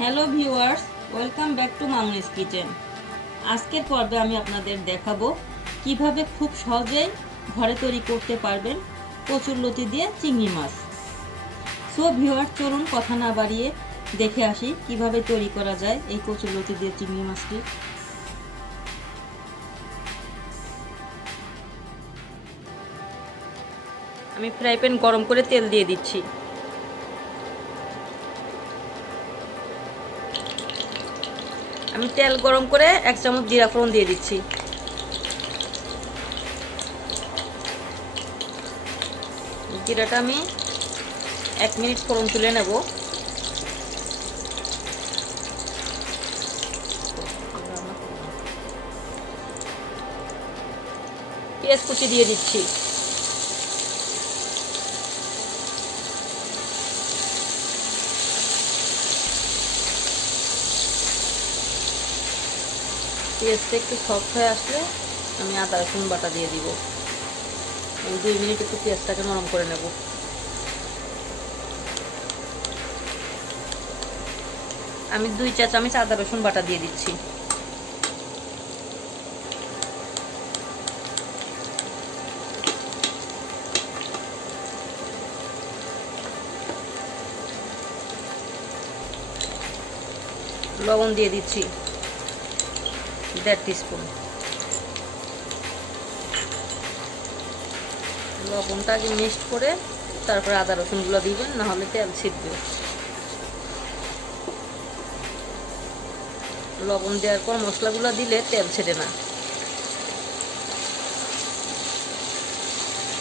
Hello viewers, welcome back to Mamoni's kitchen. আজকের পর্বে আমি আপনাদের দেখাবো কিভাবে খুব সহজেই ঘরে তৈরি করতে পারবেন কচুর লতি দিয়ে চিংড়ি মাছ। সো ভিউয়ার্স, চলুন কথা না বাড়িয়ে দেখে আসি কিভাবে তৈরি করা যায় এই কচুর লতি দিয়ে চিংড়ি মাছটি। আমি ফ্রাই প্যান গরম করে তেল দিয়ে দিচ্ছি। আমি তেল গরম করে 1 চামচ জিরা ফোড়ন দিয়ে দিচ্ছি। জিরাটা আমি 1 মিনিট ফোড়ন তুলে নেব। পেঁয়াজ কুচি দিয়ে দিচ্ছি। পেঁয়াজটা একটু সফট হয়ে আসলে আমি আদা রসুন বাটা দিয়ে দিব। আমি 2 মিনিট একটু পেঁয়াজটাকে নরম করে নেব। আমি 2 চা চামচ আদা রসুন বাটা দিয়ে দিচ্ছি। লবণ দিয়ে দিচ্ছি 1.5 টিস্পুন। লবণটা আগে মিক্সড করে তারপরে আদা রসুনগুলো দিবেন, না হলে তেল ছিটবে। লবণ দেওয়ার পর মশলাগুলো দিলে তেল ছেড়ে না।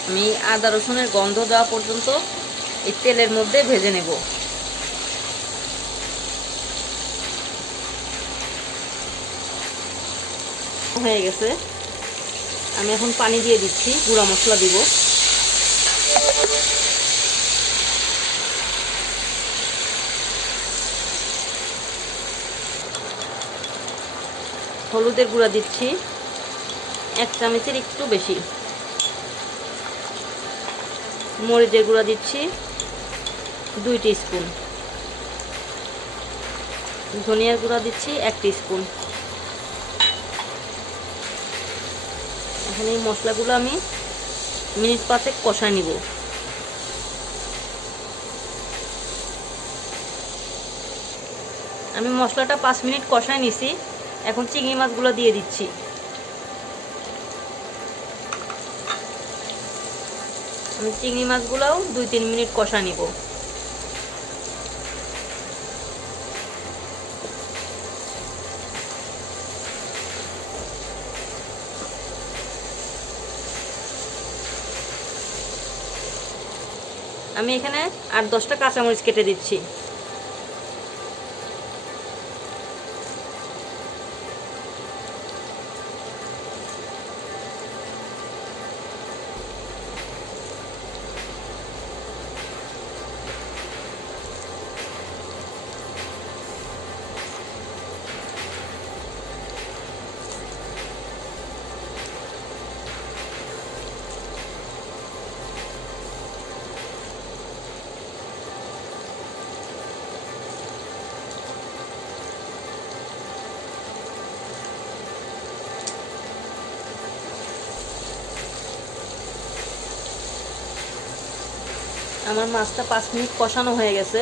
আমি আদা রসুনের গন্ধ যাওয়া পর্যন্ত এই তেলের মধ্যে ভেজে নেব। হয়ে গেছে, আমি এখন পানি দিয়ে দিচ্ছি, গুঁড়া মশলা দিব। হলুদের গুঁড়া দিচ্ছি 1 চামচের একটু বেশি। মরিচের গুঁড়া দিচ্ছি 2 টিস্পুন। ধনিয়ার গুঁড়া দিচ্ছি 1 টিস্পুন। এখন এই মশলাগুলো আমি মিনিট 5 কষায় নিব। আমি মশলাটা 5 মিনিট কষায় নিছি। এখন চিংড়ি মাছগুলো দিয়ে দিচ্ছি। আমি চিংড়ি মাছগুলোও 2-3 মিনিট কষা নিব। আমি এখানে 8-10টা কাঁচামরিচ কেটে দিচ্ছি। আমার মাছটা 5 মিনিট কষানো হয়ে গেছে।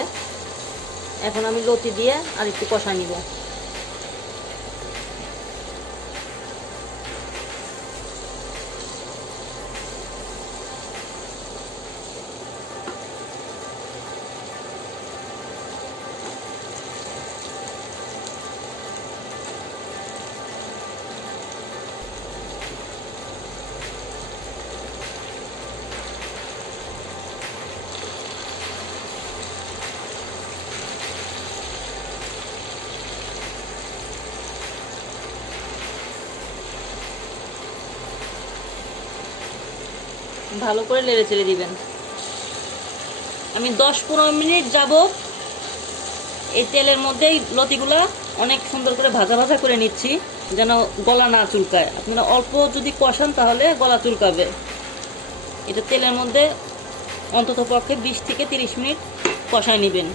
এখন আমি লতি দিয়ে আর একটু কষা নিব। ভালো করে নেড়ে চেড়ে দিবেন। আমি 10-15 মিনিট যাবত এই তেলের মধ্যেই লতিগুলা অনেক সুন্দর করে ভাজা ভাজা করে নিচ্ছি, যেন গলা না চুলকায়। আপনারা অল্প যদি কষান তাহলে গলা চুলকাবে। এটা তেলের মধ্যে অন্তত পক্ষে 20 থেকে 30 মিনিট কষায় নেবেন।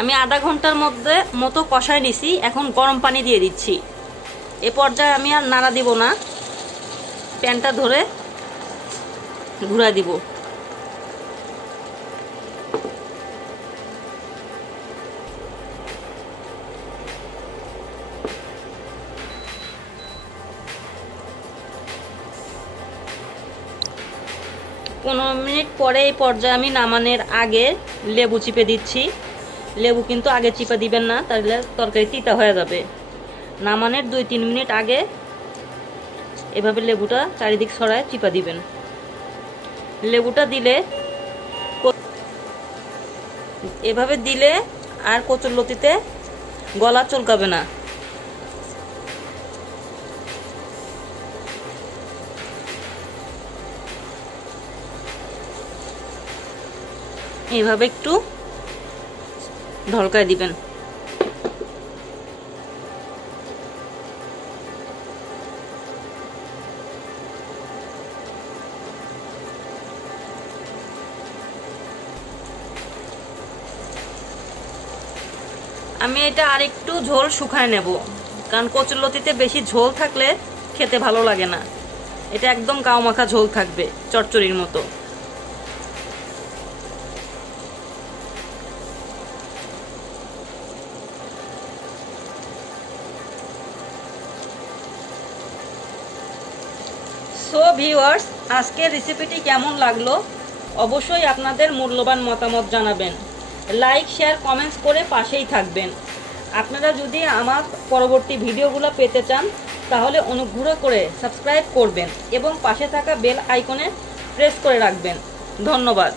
আমি আধা ঘন্টার মতো কষায় নিছি। এখন গরম পানি দিয়ে দিচ্ছি। এ পর্যায়ে আমি আর নাড়া দিব না, প্যানটা ধরে ঘুরা দিব। পনেরো মিনিট পরে এই পর্যায়ে আমি নামানোর আগে লেবু চিপে দিচ্ছি। লেবু কিন্তু আগে চিপে দিবেন না, তাহলে তরকারি তিতা হয়ে যাবে। নামানোর 2-3 মিনিট আগে এভাবে লেবুটা চারিদিক ছড়ায় চিপা দিবেন। লেবুটা দিলে এভাবে দিলে আর কচুরলতিতে গলা চুলকাবে না। এইভাবে একটু ঢলকায় দিবেন। আমি এটা আরেকটু ঝোল শুকায় নেব, কারণ কচুরলতিতে বেশি ঝোল থাকলে খেতে ভালো লাগে না। এটা একদম গাও মাখা ঝোল থাকবে, চচ্চড়ির মতো। সো ভিউয়ার্স, আজকের রেসিপিটি কেমন লাগলো অবশ্যই আপনাদের মূল্যবান মতামত জানাবেন। লাইক, শেয়ার, কমেন্টস করে পাশেই থাকবেন। আপনারা যদি আমার পরবর্তী ভিডিওগুলো পেতে চান তাহলে অনুগ্রহ করে সাবস্ক্রাইব করবেন এবং পাশে থাকা বেল আইকনে প্রেস করে রাখবেন। ধন্যবাদ।